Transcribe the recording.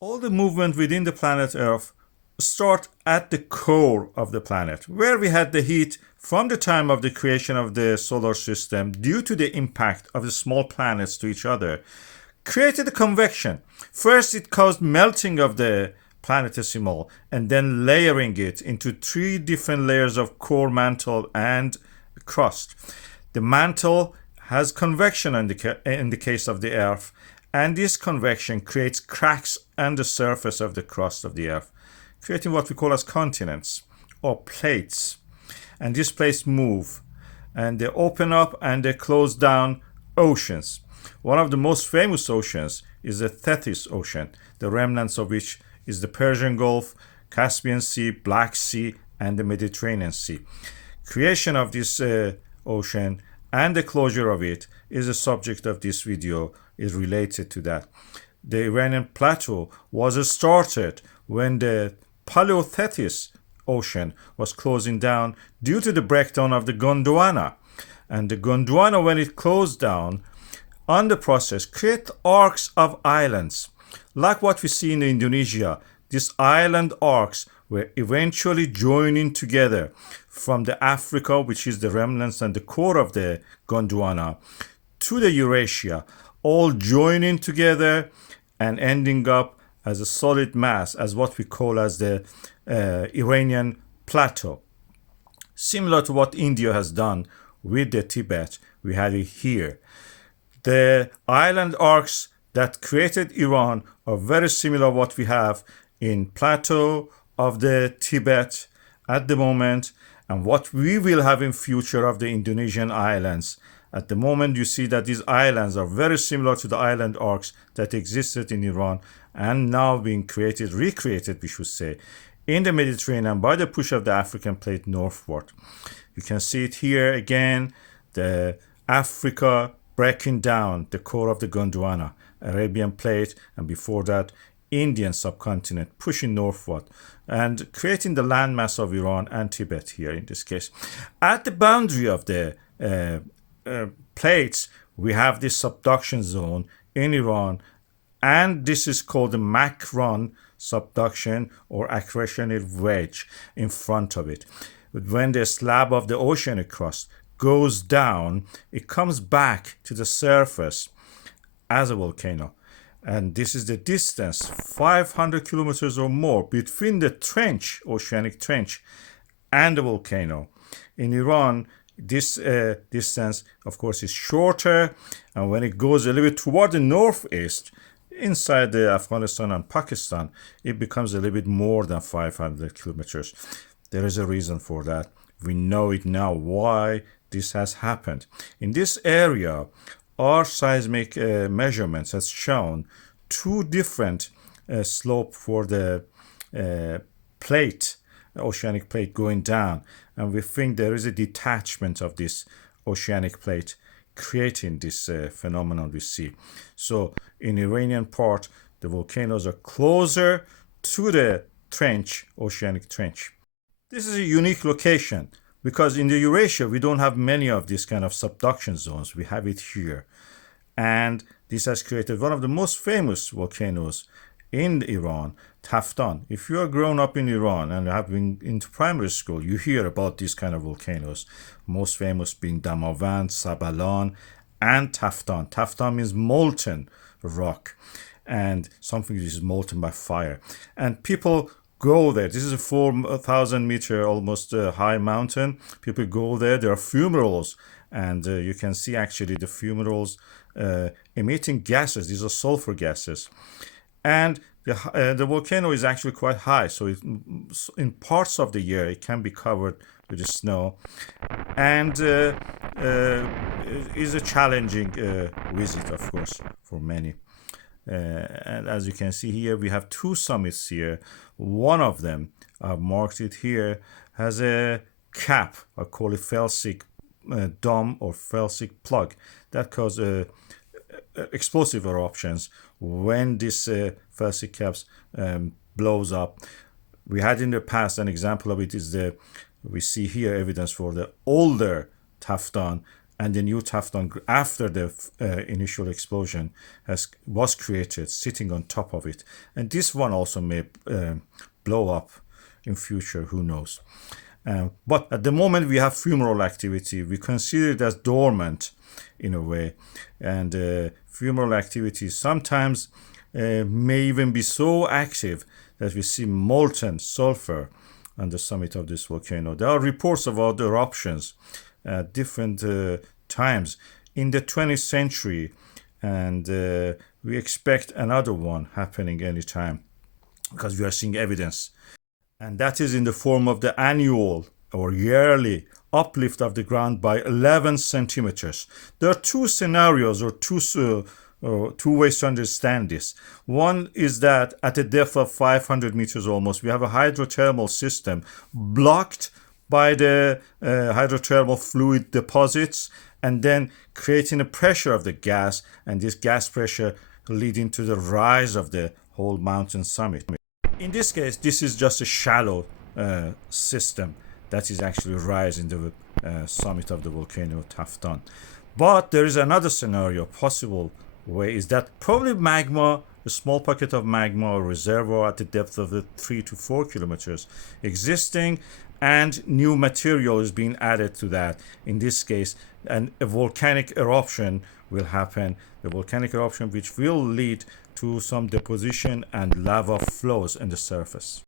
All the movement within the planet Earth start at the core of the planet, where we had the heat from the time of the creation of the solar system due to the impact of the small planets to each other, created a convection. First, it caused melting of the planetesimal and then layering it into three different layers of core, mantle, and crust. The mantle has convection in the case of the Earth, and this convection creates cracks on the surface of the crust of the Earth, creating what we call as continents or plates. And these plates move, and they open up and they close down oceans. One of the most famous oceans is the Tethys Ocean, the remnants of which is the Persian Gulf, Caspian Sea, Black Sea, and the Mediterranean Sea. Creation of this ocean and the closure of it is the subject of this video, is related to that. The Iranian plateau was started when the Paleotethys Ocean was closing down due to the breakdown of the Gondwana. And the Gondwana, when it closed down, on the process, create arcs of islands. Like what we see in Indonesia, these island arcs were eventually joining together from the Africa, which is the remnants and the core of the Gondwana, to the Eurasia, all joining together and ending up as a solid mass, as what we call as the Iranian plateau. Similar to what India has done with the Tibet, we have it here. The island arcs that created Iran are very similar to what we have in plateau of the Tibet at the moment, and what we will have in future of the Indonesian islands. At the moment, you see that these islands are very similar to the island arcs that existed in Iran and now being recreated, we should say, in the Mediterranean by the push of the African plate northward. You can see it here again, the Africa breaking down the core of the Gondwana, Arabian plate, and before that, Indian subcontinent pushing northward and creating the landmass of Iran and Tibet here in this case. At the boundary of the plates, we have this subduction zone in Iran, and this is called the Makran subduction or accretionary wedge in front of it. When the slab of the oceanic crust goes down, it comes back to the surface as a volcano. And this is the distance, 500 kilometers or more, between the trench, oceanic trench, and the volcano. In Iran, this distance, of course, is shorter. And when it goes a little bit toward the northeast, inside the Afghanistan and Pakistan, it becomes a little bit more than 500 kilometers. There is a reason for that. We know it now why this has happened. In this area, our seismic measurements has shown two different slope for the plate, oceanic plate going down, and we think there is a detachment of this oceanic plate creating this phenomenon we see. So in Iranian part, the volcanoes are closer to the trench, oceanic trench. This is a unique location because in the Eurasia, we don't have many of these kind of subduction zones. We have it here. And this has created one of the most famous volcanoes in Iran, Taftan. If you are grown up in Iran and have been into primary school, you hear about these kind of volcanoes. Most famous being Damavand, Sabalan, and Taftan. Taftan means molten rock and something that is molten by fire. And people go there. This is a 4,000 meter almost high mountain. People go there. There are fumaroles, and you can see actually the fumaroles emitting gases. These are sulfur gases. And the volcano is actually quite high, so in parts of the year it can be covered with the snow, and is a challenging visit, of course, for many. And as you can see here, we have two summits here. One of them, I've marked it here, has a cap, I call it felsic dome or felsic plug, that causes explosive eruptions when this felsic caps blows up. We had in the past an example of it is we see here evidence for the older Taftan and the new Taftan after the initial explosion was created, sitting on top of it. And this one also may blow up in future, who knows. But at the moment we have fumarole activity. We consider it as dormant in a way, and fumarole activity sometimes may even be so active that we see molten sulfur on the summit of this volcano. There are reports about eruptions at different times in the 20th century, and we expect another one happening anytime because we are seeing evidence. And that is in the form of the annual or yearly uplift of the ground by 11 centimeters. There are two scenarios or two ways to understand this. One is that at a depth of 500 meters almost, we have a hydrothermal system blocked by the hydrothermal fluid deposits, and then creating a pressure of the gas, and this gas pressure leading to the rise of the whole mountain summit. In this case, this is just a shallow system that is actually rising the summit of the volcano Taftan. But there is another scenario, possible way, is that probably magma, a small pocket of magma or reservoir at the depth of 3 to 4 kilometers existing, and new material is being added to that. In this case, and a volcanic eruption will happen, the volcanic eruption which will lead to some deposition and lava flows in the surface.